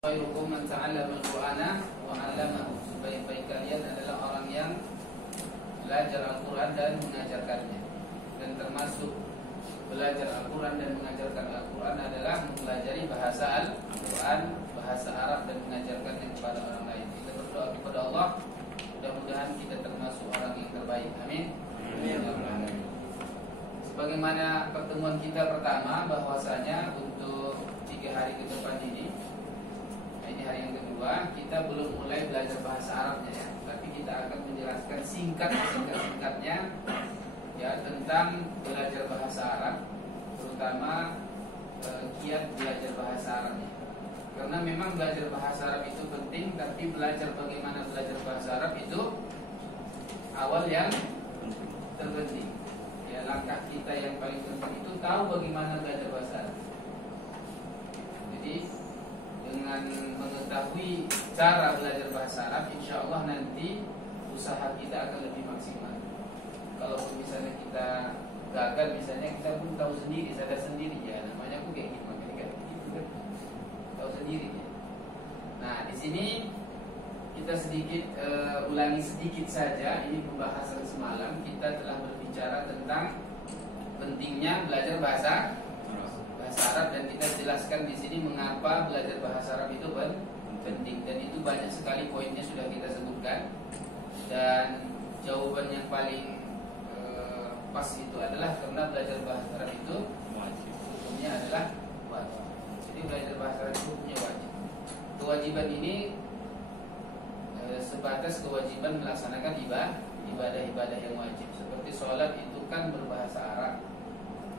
Khairukum man ta'allama al-Qur'ana wa 'allamahu. Sebaik-baik kalian adalah orang yang belajar Al-Qur'an dan mengajarkannya. Dan termasuk belajar Al-Qur'an dan mengajarkan Al-Qur'an adalah mempelajari bahasa Al-Qur'an, bahasa Arab, dan mengajarkannya kepada orang lain. Kita berdoa kepada Allah, mudah-mudahan kita termasuk orang yang terbaik. Amin. Amin. Sebagaimana pertemuan kita pertama, bahwasanya untuk 3 hari ke depan ini hari yang kedua, kita belum mulai belajar bahasa Arabnya ya, tapi kita akan menjelaskan singkatnya ya tentang belajar bahasa Arab, terutama kiat belajar bahasa Arabnya. Karena memang belajar bahasa Arab itu penting, tapi belajar bagaimana belajar bahasa Arab itu awal yang terpenting. Ya, langkah kita yang paling penting itu tahu bagaimana belajar bahasa Arab. Jadi dengan mengetahui cara belajar bahasa Arab, insya Allah nanti usaha kita akan lebih maksimal. Kalau misalnya kita gagal, misalnya kita pun tahu sendiri, sadar sendiri ya, namanya aku kayak gitu, makanya kayak gitu kan, tahu sendiri ya. Nah di sini kita sedikit ulangi sedikit saja. Ini pembahasan semalam kita telah berbicara tentang pentingnya belajar bahasa Arab, dan kita jelaskan di sini mengapa belajar bahasa Arab itu penting, dan itu banyak sekali poinnya sudah kita sebutkan. Dan jawaban yang paling pas itu adalah karena belajar bahasa Arab itu hukumnya adalah wajib. Jadi belajar bahasa Arab itu hukumnya wajib. Kewajiban ini sebatas kewajiban melaksanakan ibadah-ibadah yang wajib. Seperti sholat itu kan berbahasa Arab,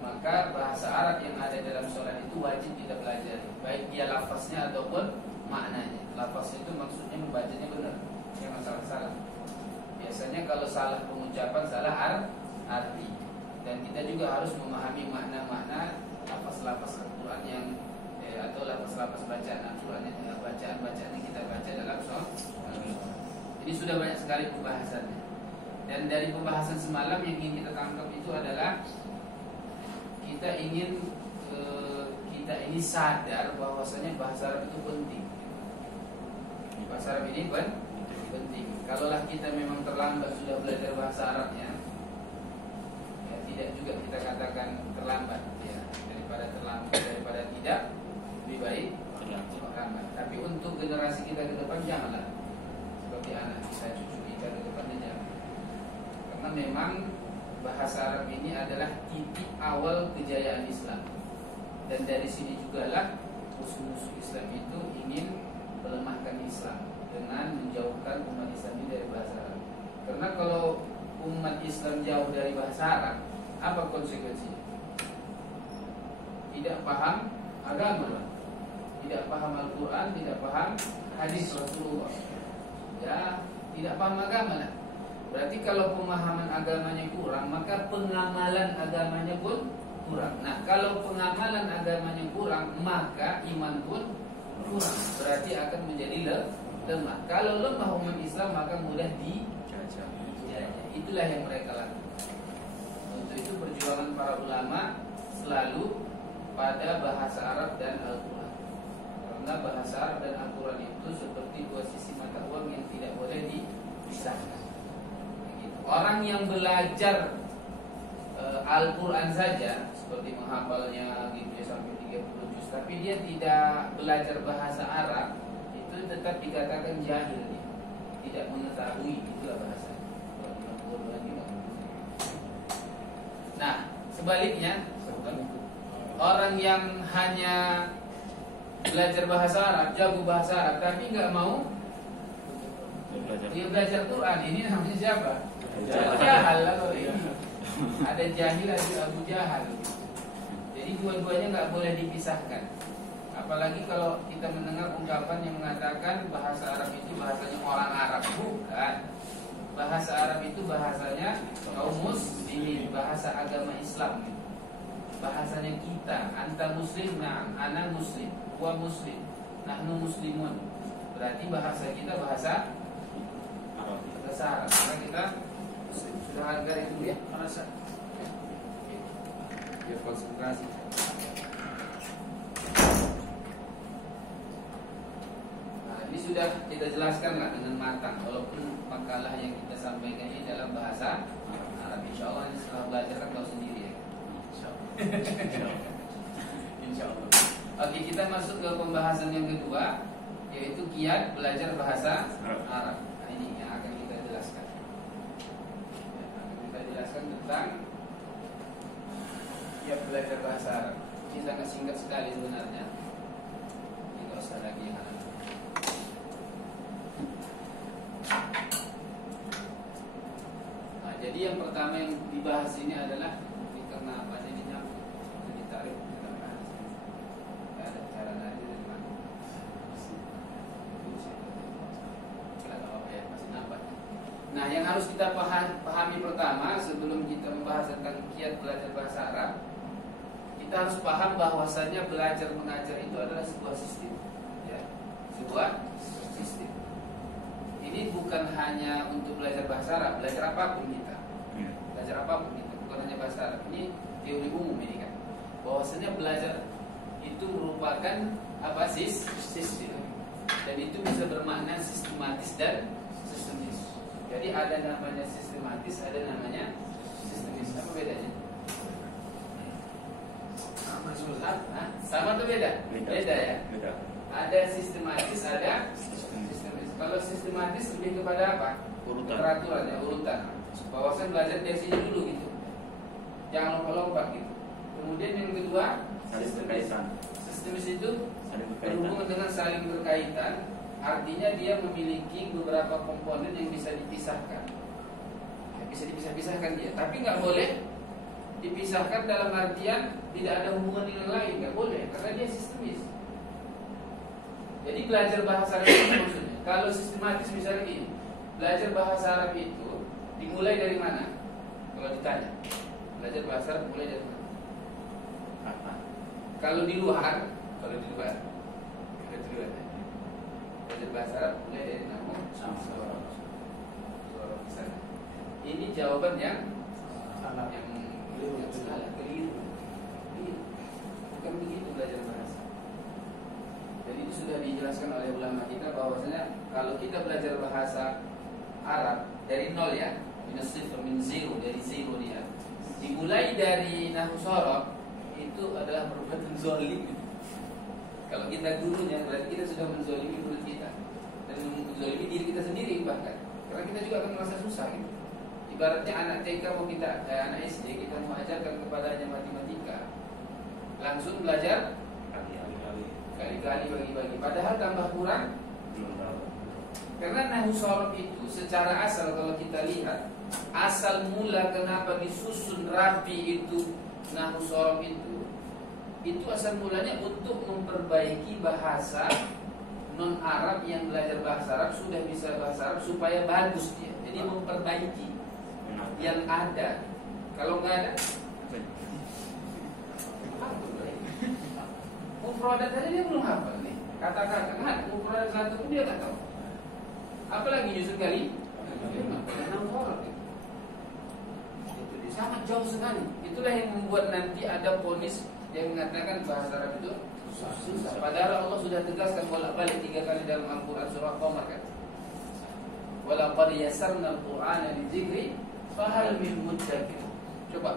maka bahasa Arab yang ada dalam sholat itu wajib kita pelajari, baik dia lafaznya ataupun maknanya. Lafaznya itu maksudnya membacanya benar, jangan salah-salah. Biasanya kalau salah pengucapan, salah arti. Dan kita juga harus memahami makna-makna lafaz-lafaz Al-Quran yang atau lafaz-lafaz bacaan Al-Quran yang bacaan-bacaan yang kita baca dalam sholat. Ini sudah banyak sekali pembahasannya. Dan dari pembahasan semalam yang ingin kita tangkap itu adalah kita ini sadar bahwasanya bahasa Arab itu penting. Bahasa Arab ini penting. Kalaulah kita memang terlambat sudah belajar bahasa Arabnya, ya, tidak juga kita katakan terlambat ya, daripada tidak, lebih baik terlambat. Tapi untuk generasi kita ke depan janganlah seperti anak kita, cucu kita ke depannya jangan. Karena memang bahasa Arab ini adalah titik awal kejayaan Islam. Dan dari sini jugalah musuh-musuh Islam itu ingin melemahkan Islam dengan menjauhkan umat Islam ini dari bahasa Arab. Karena kalau umat Islam jauh dari bahasa Arab, apa konsekuensinya? Tidak paham agama, tidak paham Al-Quran, tidak paham hadis Rasulullah, ya, tidak paham agama lah. Berarti kalau pemahaman agamanya kurang, maka pengamalan agamanya pun kurang. Nah, kalau pengamalan agamanya kurang, maka iman pun kurang. Berarti akan menjadi lemah. Kalau lemah umat Islam, maka mudah dijajah. Itulah yang mereka lakukan. Untuk itu perjuangan para ulama selalu pada bahasa Arab dan Al-Quran. Karena bahasa Arab dan Al-Quran itu seperti dua sisi mata uang yang tidak boleh dipisahkan. Orang yang belajar Al-Quran saja, seperti menghafalnya gitu ya, sampai 30 juz, tapi dia tidak belajar bahasa Arab, itu tetap dikatakan jahil dia. Tidak mengetahui, itulah bahasa. Nah, sebaliknya, orang yang hanya belajar bahasa Arab, jago bahasa Arab, tapi nggak mau dia belajar Quran, ini namanya siapa? Jahal lah kalau ini. Ada jahil, ada Abu Jahal. Jadi dua-duanya nggak boleh dipisahkan. Apalagi kalau kita mendengar ungkapan yang mengatakan bahasa Arab itu bahasanya orang Arab. Bukan. Bahasa Arab itu bahasanya kaum muslimin, bahasa agama Islam. Bahasanya kita. Anta muslim, na'am, ana muslim, wa muslim, nahnu muslimun. Berarti bahasa kita bahasa Arab. Karena kita sudah harga itu ya, merasa biar konsentrasi. sudah kita jelaskan lah dengan matang, walaupun makalah yang kita sampaikan ini dalam bahasa Arab. Insya Allah setelah belajar kan tahu sendiri ya. Insya Allah. Oke, kita masuk ke pembahasan yang kedua, yaitu kiat belajar bahasa Arab. Nah, ini yang akan kita jelaskan. Akan kita jelaskan tentang kiat belajar bahasa Arab. Ini sangat singkat sekali sebenarnya. Ini nggak usah lagi yang ada. Nah, jadi yang pertama yang dibahas ini adalah ini karena apa? Jadinya ditarik dalam bahasa. Nggak ada cara lagi dari mana? Nah, yang harus kita pahami pertama sebelum kita membahas tentang kiat belajar bahasa Arab, kita harus paham bahwasannya belajar mengajar itu adalah sebuah sistem, ya, sebuah sistem. Ini bukan hanya untuk belajar bahasa Arab, belajar apapun kita, bukan hanya bahasa Arab. Ini teori umum ini kan, bahwasanya belajar itu merupakan apa sistem, dan itu bisa bermakna sistematis dan sistemis. Jadi ada namanya sistematis, ada namanya sistemis. Apa bedanya? Sama atau beda? Beda ya. Beda. Ada sistematis, ada sistemis. Kalau sistematis lebih kepada apa? Peraturan ya, urutan. Bahwasan belajar dari sini dulu gitu. Jangan lompat-lompat gitu. Kemudian yang kedua, sistemis itu berhubungan dengan saling berkaitan. Artinya dia memiliki beberapa komponen yang bisa dipisahkan. Ya, bisa dipisah-pisahkan dia. Tapi nggak boleh dipisahkan dalam artian tidak ada hubungan dengan lain, nggak boleh, karena dia sistemis. Jadi belajar bahasa Arab itu maksudnya, kalau sistematis misalnya ini, belajar bahasa Arab itu dimulai dari mana? Kalau ditanya, belajar bahasa Arab mulai dari mana? Kalau di luar, belajar bahasa Arab mulai dari nama suara misalnya. Ini jawaban yang salah, keliru. Bukan begitu belajar bahasa. Jadi itu sudah dijelaskan oleh ulama kita bahwasanya kalau kita belajar bahasa Arab dari nol ya, min zero, dari zero dia. Dimulai dari nahwu sorof, itu adalah perbuatan zalim. Kalau kita gurunya, berarti kita sudah menzalimi guru kita dan menzalimi diri kita sendiri bahkan. Karena kita juga akan merasa susah gitu. Ibaratnya anak TK mau kita, anak SD kita mau ajarkan kepadanya matematika, langsung belajar kali-kali bagi-bagi. Padahal tambah kurang. Karena nahwu sorof itu secara asal kalau kita lihat, asal mula kenapa disusun rapi itu nahwu sorof itu asal mulanya untuk memperbaiki bahasa non Arab yang belajar bahasa Arab sudah bisa bahasa Arab supaya bagus dia. Jadi memperbaiki yang ada. Kalau nggak ada, mufradat aja dia belum hafal nih. Kata-kata kan mufradat satu pun dia nggak tahu. Apalagi nyusun kali? Itu sangat jauh sekali. Itulah yang membuat nanti ada vonis yang mengatakan bahasa Arab itu susah. Padahal Allah sudah tegaskan bolak-balik 3 kali dalam Al-Quran surah Qamar kan. Walaqad yassarna al-Qur'ana lidzikri fahal min muddakir. Coba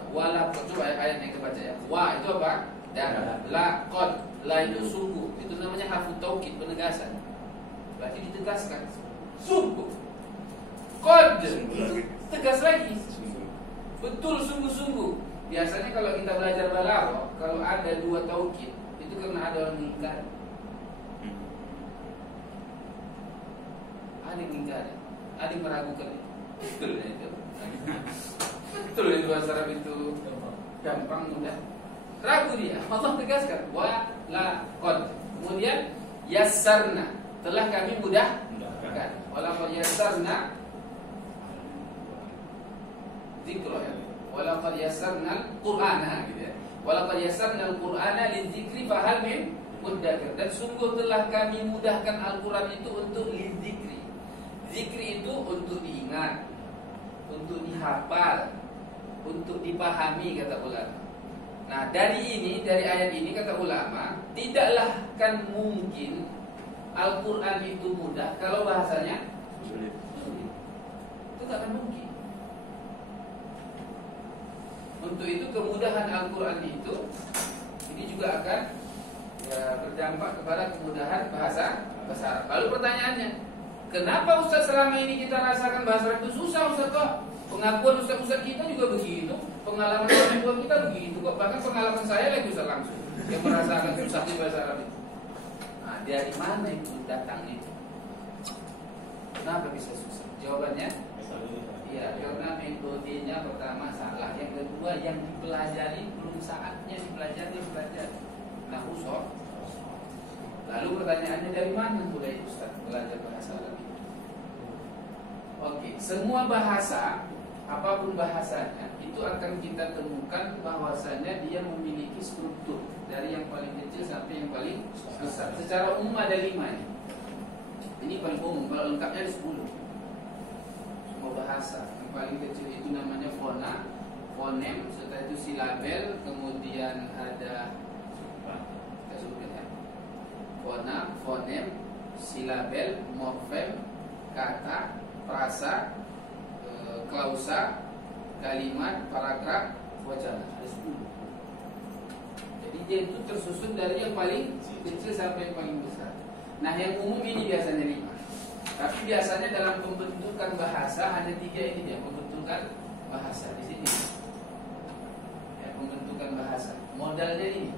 ayat yang kebaca ya. Wa itu apa? Dan la qad, la itu sungguh. Itu namanya harfu taukid, penegasan. Berarti ditegaskan. Sungguh. Qad itu tegas lagi. Betul sungguh-sungguh. Biasanya kalau kita belajar balaghah, kalau ada 2 taukid, itu karena ada orang mengingkari. Ada yang mengingkari, ada yang meragukan itu. Betul itu. Betul itu bahasa Arab itu gampang mudah. Ragu dia. Allah tegaskan wa la qad. Kemudian yassarna, telah kami mudahkan. Walaqad yassarna dzikra ya. Walaqad yassarna al-Qur'ana gitu ya. Walaqad yassarna al-Qur'ana lidzikri fahal min muddakir. Dan sungguh telah kami mudahkan Al-Qur'an itu untuk lidzikri. Zikri itu untuk diingat, untuk dihafal, untuk dipahami kata ulama. Nah, dari ayat ini kata ulama, tidaklah kan mungkin Al-Quran itu mudah kalau bahasanya Sulit. itu gak akan mungkin. Untuk itu kemudahan Al-Quran itu ini juga akan berdampak kepada kemudahan bahasa Arab. Lalu pertanyaannya, kenapa Ustaz selama ini kita rasakan bahasa Arab itu susah Ustaz kok? Pengakuan Ustaz kita juga begitu, pengalaman orang tua kita begitu kok. Bahkan pengalaman saya lagi Ustaz langsung yang merasakan susahnya bahasa Arab itu. Nah, dari mana itu datangnya? Kenapa bisa susah? Jawabannya, iya, karena metodenya pertama salah, yang kedua yang dipelajari belum saatnya dipelajari. Nah, usah. Lalu pertanyaannya, dari mana mulai Ustaz belajar bahasa Arab itu? Oke, semua bahasa, apapun bahasanya, itu akan kita temukan bahwasanya dia memiliki struktur dari yang paling kecil sampai yang paling besar. Secara umum ada 5 ini. Ini paling umum, kalau lengkapnya ada 10. Semua bahasa. Yang paling kecil itu namanya fona, fonem, setelah itu silabel, kemudian ada kita sebutkan ya. Fona, fonem, silabel, morfem, kata, frasa, klausa, kalimat, paragraf, wacana. Ada 10. Jadi dia itu tersusun dari yang paling kecil sampai yang paling besar. Nah, yang umum ini biasanya 5. Tapi biasanya dalam pembentukan bahasa hanya 3 ini dia, pembentukan bahasa di sini. Ya, pembentukan bahasa. Modalnya ini.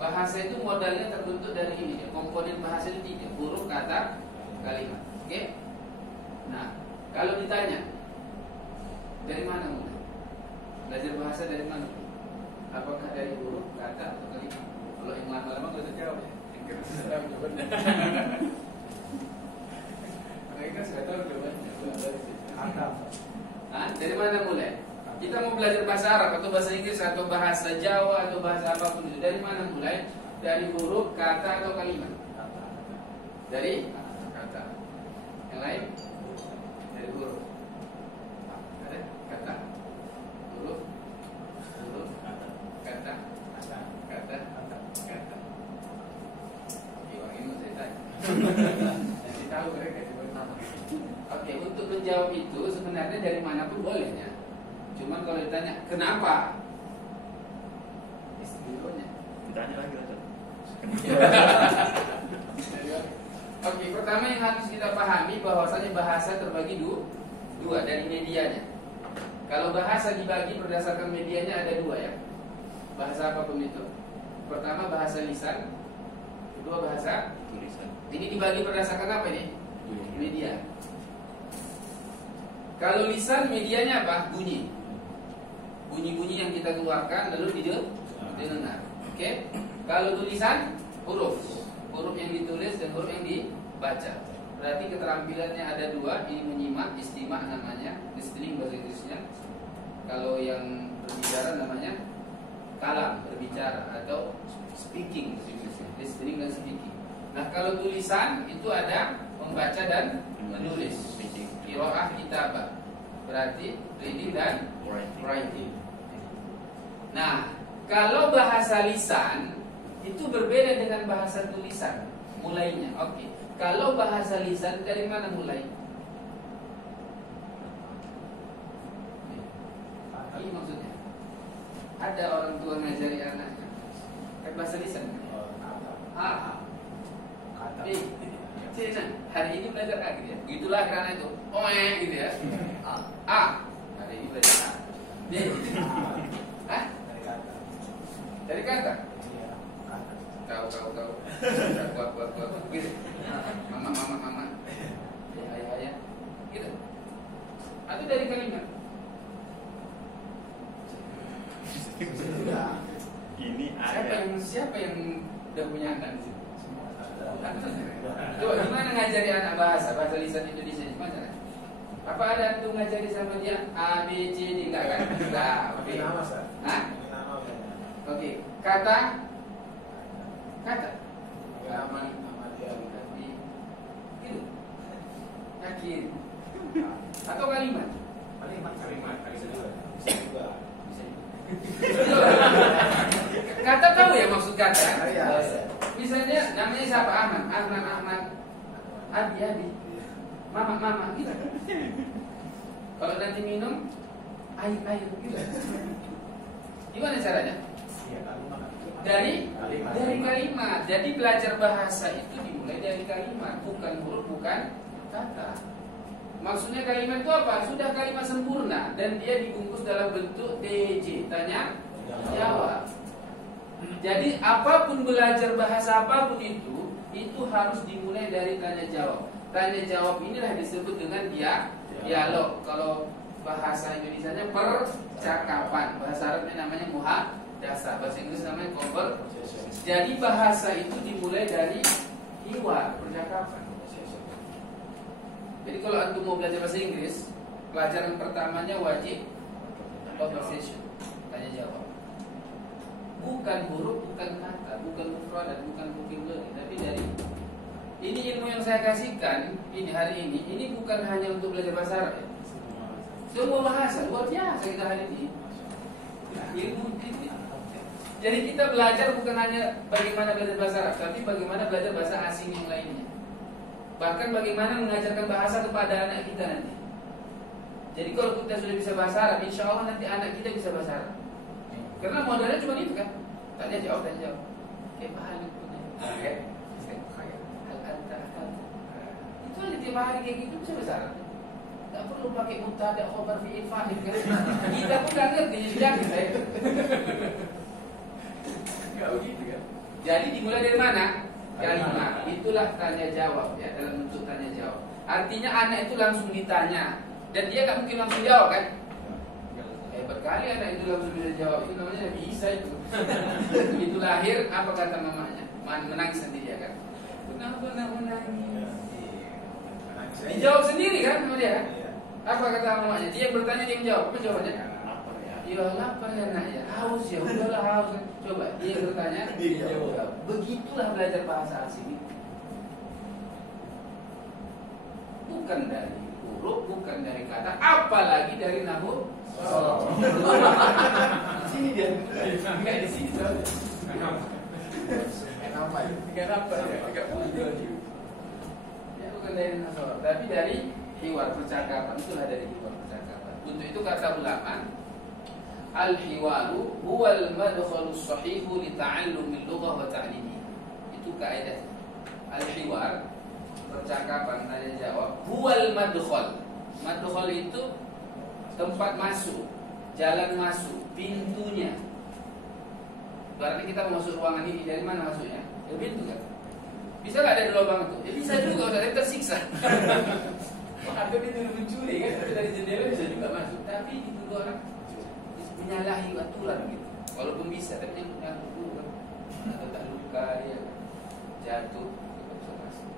Bahasa itu modalnya terbentuk dari ini ya. Komponen bahasa itu 3, huruf, kata, kalimat. Oke? Nah, kalau ditanya dari mana mulai? Belajar bahasa dari mana? Apakah dari huruf, kata, atau kalimat? Kalau yang lama-lama gak terjawab ya. Mereka sudah tahu jawabannya. Dari mana mulai? Kita mau belajar bahasa Arab atau bahasa Inggris atau bahasa Jawa atau bahasa apapun itu, dari mana mulai? Dari huruf, kata, atau kalimat? Dari kata. Yang lain? Dari huruf. Ada kata, huruf, kata. Nanti tahu mereka coba. Oke, untuk menjawab itu sebenarnya dari manapun bolehnya. Cuman kalau ditanya kenapa, istimewa. Ditanya lagi aja. Oke, pertama yang harus kita pahami bahwasanya bahasa terbagi dua dari medianya. Kalau bahasa dibagi berdasarkan medianya ada 2 ya. Bahasa apapun itu. Pertama bahasa lisan, kedua bahasa Tulisan. Ini dibagi berdasarkan apa ini? Media. Kalau lisan medianya apa? Bunyi. Bunyi-bunyi yang kita keluarkan lalu didengar. Oke? Kalau tulisan huruf. Huruf yang ditulis dan huruf yang dibaca. Berarti keterampilannya ada 2. Ini menyimak, istimak namanya, listening bahasa Inggrisnya. Kalau yang berbicara namanya kalam, berbicara atau speaking bahasa Inggrisnya. Listening dan speaking. Nah, kalau tulisan itu ada membaca dan menulis. Qiraah, kitabah. Berarti reading dan writing. Nah, kalau bahasa lisan itu berbeda dengan bahasa tulisan mulainya. Oke. Kalau bahasa lisan dari mana mulai? Ini maksudnya. Ada orang tua ngajari anaknya kan bahasa lisan. Cina, hari ini belajar A gitu ya. Begitulah karena itu. Gitu ya. A. Hari ini belajar A. Hah? Dari kata. Kau. Buat. Gitu. Mama. Ayah. Gitu. Atau dari kalimat. Ini ada. Siapa yang udah punya anak di sini? Coba gimana ngajari anak bahasa lisan Indonesia gimana? Apa ada antum ngajari sama dia A, B, C, D? Enggak kan? Enggak. Oke. Hah? Oke. Kata. Nama dia gitu. Yakin. Atau kalimat? Kalimat juga. Kata tahu ya maksud kata? Misalnya namanya siapa? Ahmad. Abi, mama gitu. Kalau nanti minum air gitu. Gimana caranya? Dari kalimat. Jadi belajar bahasa itu dimulai dari kalimat, bukan huruf, bukan kata. Maksudnya kalimat itu apa? Sudah kalimat sempurna dan dia dibungkus dalam bentuk TJ, tanya jawab. Jadi apapun belajar bahasa apapun itu harus dimulai dari tanya jawab. Tanya jawab inilah disebut dengan dialog. Kalau bahasa Indonesianya percakapan, bahasa Arabnya namanya muhadatsah, bahasa Inggris namanya conversation. Jadi bahasa itu dimulai dari hiwar, percakapan. Jadi kalau antum mau belajar bahasa Inggris, pelajaran pertamanya wajib conversation, tanya jawab. Bukan huruf, bukan kata, bukan mufradat, bukan vocabulary, tapi dari ini ilmu yang saya kasihkan ini hari ini bukan hanya untuk belajar bahasa Arab ya. Semua bahasa luar biasa kita hari ini. Ilmu ini. Jadi kita belajar bukan hanya bagaimana belajar bahasa Arab, tapi bagaimana belajar bahasa asing yang lainnya. Bahkan bagaimana mengajarkan bahasa kepada anak kita nanti. Jadi kalau kita sudah bisa bahasa Arab, insya Allah nanti anak kita bisa bahasa Arab. Karena modalnya cuma itu kan, tanya jawab. Kayak paham itu. Itu aja tiap hari kayak gitu bisa bahasa Arab. Tak perlu pakai mubtada, khabar, fi'il, fa'il. Kita pun nggak ngerti jadi saya. Nggak begitu kan? Jadi dimulai dari mana? Kalimat. Itulah tanya jawab ya, dalam bentuk tanya jawab. Artinya anak itu langsung ditanya dan dia nggak mungkin langsung jawab kan? Berkali anak itu langsung bisa jawab, itu namanya bisa itu. Itu lahir, apa kata mamanya? Menangis nanti dia kan? Kenapa menangis? Dijawab sendiri kan sama dia kan? Apa kata mamanya? Dia bertanya, dia menjawab. Apa jawabannya? Ya lapar ya nak ya, haus ya, udahlah haus. Coba dia bertanya, dia jawab. Begitulah belajar bahasa asing itu. Bukan dari huruf, bukan dari kata, apalagi dari nahwu. Sini dia, enggak di sini saja. Kenapa ya? Ya bukan dari nahwu, tapi dari hiwar percakapan. Itulah dari hiwar percakapan. Untuk itu kata ulama, al-hiwaru huwal madkhalus sahihu li ta'allumil lughah wa ta'limiha. Itu kaidah. Al-hiwar percakapan tanya jawab, huwal madkhal. Madkhal itu tempat masuk, jalan masuk, pintunya. Berarti kita mau masuk ruangan ini, dari mana masuknya? Ya pintu kan. Bisa nggak dari lubang itu? Ya bisa juga, udah tersiksa. Atau dituduh mencuri kan, dari jendela bisa juga masuk. Tapi dituduh orang menyalahi aturan gitu. Walaupun bisa, tapi yang dulu kan, atau tak luka dia jatuh, tidak bisa masuk.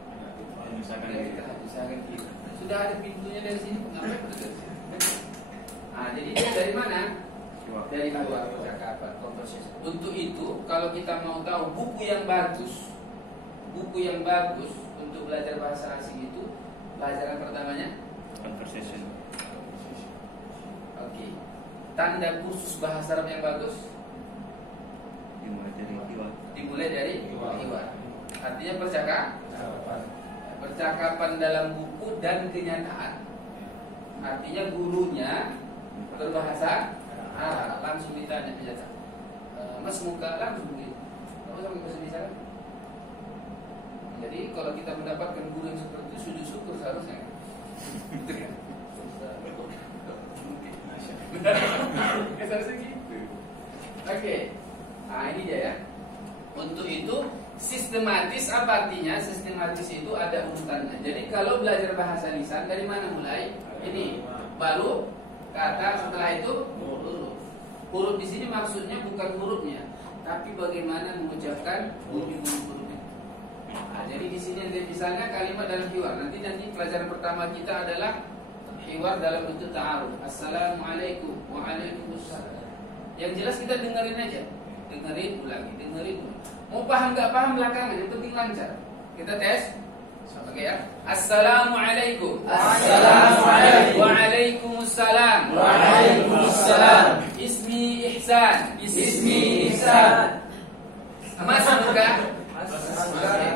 Kita usahakan gitu. Sudah ada pintunya dari sini, ngapain dari sini? Nah, jadi dia dari mana? Dari luar percakapan, conversation. Untuk itu, kalau kita mau tahu buku yang bagus untuk belajar bahasa asing itu, pelajaran pertamanya Conversation. Oke. Tanda kursus bahasa Arab yang bagus dimulai dari hiwar. Artinya percakapan dalam buku dan kenyataan. Artinya gurunya berbahasa Arab, langsung ditanya penjata. Mas muka langsung begitu. Kamu sama bahasa Indonesia kan? Jadi kalau kita mendapatkan guru yang seperti itu, sujud syukur seharusnya. Gitu kan? Seharusnya gitu. Oke. Nah ini dia ya. Untuk itu sistematis, apa artinya? Sistematis itu ada urutannya. Jadi kalau belajar bahasa lisan, dari mana mulai? Ini baru kata, setelah itu huruf. Huruf di sini maksudnya bukan hurufnya, tapi bagaimana mengucapkan bunyi-bunyi hurufnya. Nah, jadi di sini misalnya kalimat dalam hiwar. Nanti pelajaran pertama kita adalah hiwar dalam bentuk ta'aruf. Assalamualaikum, waalaikumsalam. Yang jelas kita dengerin aja, dengerin ulangi. Mau paham nggak paham belakangan, yang penting lancar. Kita tes. Oke ya. Assalamualaikum. Assalamualaikum. Waalaikumsalam. Waalaikumsalam. Ismi Ihsan. Mas muka.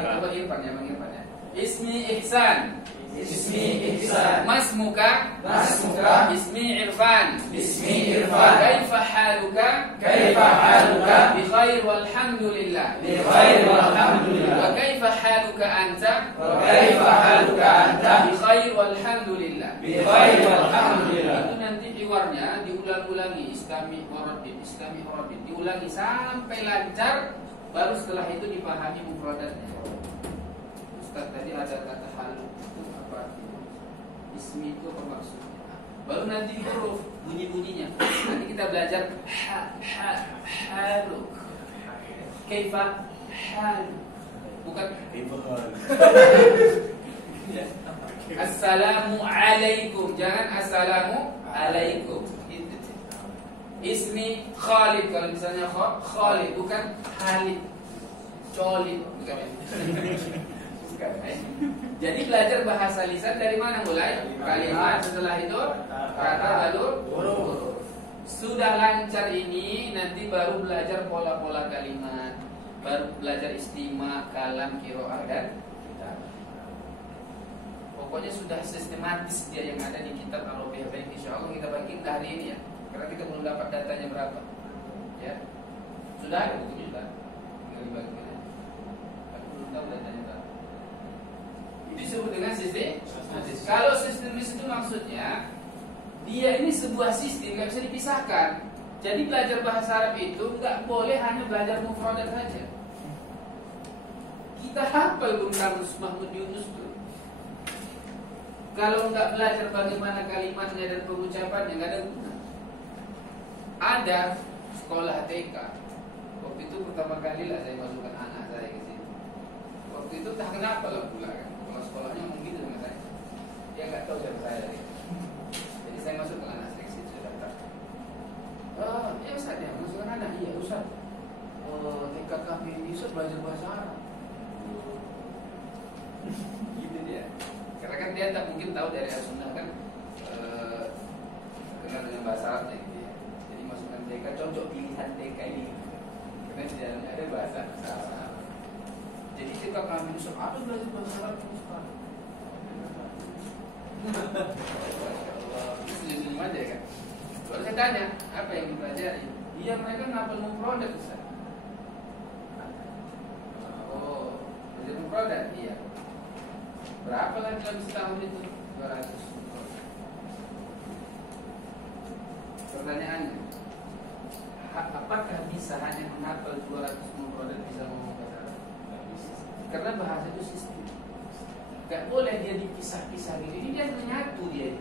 Coba Irfan ya, Bang Irfan ya. Ismi Ihsan. Ismi Ihsan. Masmuka. Masmuka. Ismi Irfan. Ismi Irfan. Kaifa haluka. Kaifa haluka. Bi khair walhamdulillah. Bi khair walhamdulillah. Wa kaifa haluka anta. Wa kaifa haluka anta. Bi khair walhamdulillah. Bi khair walhamdulillah. Itu nanti hiwarnya diulang-ulangi, istami waradin, diulangi sampai lancar, baru setelah itu dipahami mufradatnya. Ustaz tadi ada kata halu itu apa? Ismi itu apa maksudnya? Baru nanti huruf bunyi-bunyinya. Nanti kita belajar haluk. Kaifa haluk. Bukan Assalamu alaikum. Jangan assalamu alaikum. Itu. Ismi Khalid. Kalau misalnya Khalid, bukan Khalid. Khalid, bukan. Bukan. Jadi belajar bahasa lisan dari mana mulai? Kalimat, setelah itu kata, lalu huruf. Sudah lancar ini, nanti baru belajar pola-pola kalimat, baru belajar istima, kalam, qiraah dan kitabah. Pokoknya sudah sistematis dia yang ada di kitab Ar-Rabi'ah. Baik, insyaallah kita bagiin hari ini ya. Karena kita belum dapat datanya berapa. Ya. Sudah ada bukunya sudah. Tinggal dibagikan. Tapi belum tahu datanya berapa. Itu disebut dengan sistematis. Kalau sistematis itu maksudnya dia ini sebuah sistem, nggak bisa dipisahkan. Jadi belajar bahasa Arab itu nggak boleh hanya belajar mufradat saja. Kita hafal Bung Kamus Mahmud Yunus tuh. Kalau nggak belajar bagaimana kalimatnya dan pengucapannya, nggak ada guna. Ada sekolah TK. Waktu itu pertama kali lah saya masukkan anak saya ke sini. Waktu itu tak kenapa lah pula kan. Kalau sekolahnya ngomong gitu sama saya. Dia nggak tahu siapa saya. Jadi saya masuk ke anak saya sudah daftar. Oh, ya Ustaz ya, masukkan anak. Iya Ustaz. Oh, TK kami ini Ustaz belajar bahasa Arab. Gitu dia. Karena kan dia tak mungkin tahu dari Al-Sunnah kan kenal dengan bahasa Arab gitu ya. Jadi masukkan TK, cocok pilihan TK ini. Karena di dalamnya ada bahasa Arab. Jadi TK kami Ustaz ada belajar bahasa Arab Ustaz. Senyum-senyum aja kan. Lalu saya tanya, apa yang dipelajari? Iya mereka ngapal mufradat Ustaz. Oh, belajar mufradat? Iya. Berapa lagi dalam setahun itu? 200. Pertanyaannya, apakah bisa hanya menghafal 200 mufradat bisa ngomong bahasa Arab? Karena bahasa itu sistem. Gak boleh dia dipisah-pisah gitu. Ini dia menyatu dia.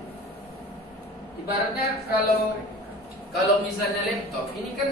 Ibaratnya kalau misalnya laptop, ini kan